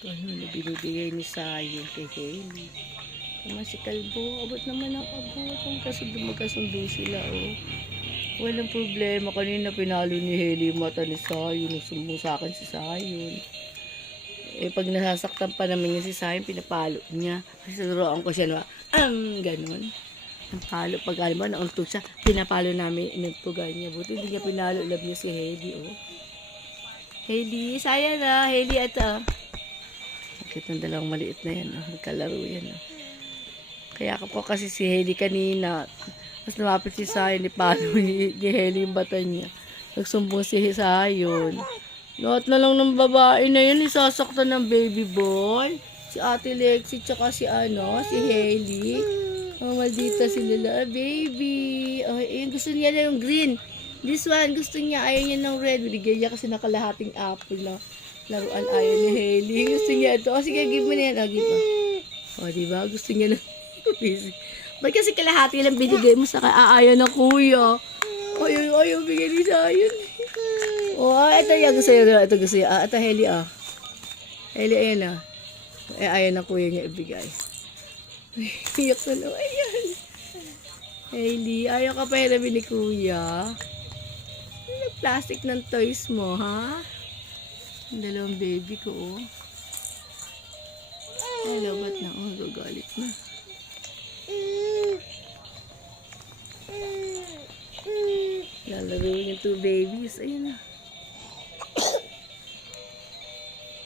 Ano na binibigay ni Sayo kay Hailey. Tama si Kalbo. Abot naman ang abot. Magkasundo sila, oh. Walang problema. Kanina pinalo ni Hailey yung mata ni Sayo. Nagsumbong sa akin si Sayo. Eh, pag nasasaktan pa namin yung si Sayo, pinapalo niya. Kasi turuan ko siya na, ganun. Ang palo. Pag alam mo, nauntog siya, pinapalo namin, inuntugan niya. Buti hindi niya pinalo. Love niya si Hailey, oh. Hailey, Saya na. Hailey, ito. Bakit ng dalawang maliit na yan, oh. Nagkalaro yan, oh. Kaya ko kasi si Hailey kanina. Mas lumapit si Sayon, ipalo ni Hailey yung bata niya. Nagsumbong si Sayon. Lahat na lang ng babae na yun, isasaktan ng baby boy. Si Ate Lexi, tsaka si Hailey. Oh, maldita sila na, baby. Oh, yung gusto niya na yung green. This one, gusto niya, ayaw niya ng red. Binigay niya kasi nakalahating apple na laruan, ayaw ni Hailey. Gusto niya ito. Oh, sige, give mo na yan. Oh, give mo. Oh, diba? Gusto niya na. Ba't kasi kalahati lang binigay mo sa kaaaya ng kuya? Ayaw, bigay ni Sayon. Oh, ito yung gusto niya. Ito gusto niya. Ito, Hailey, ah. Hailey, ayan, ah. Ayaw ng kuya niya ibigay. Iyak na lang. Ayan. Hailey, ayaw ka pa hiramin ni kuya. Plastic ng toys mo, ha? Ang dalawang baby ko, oh. Hello, ba't na? Oh, gagalit na. Lalaro yung two babies. Ayun na.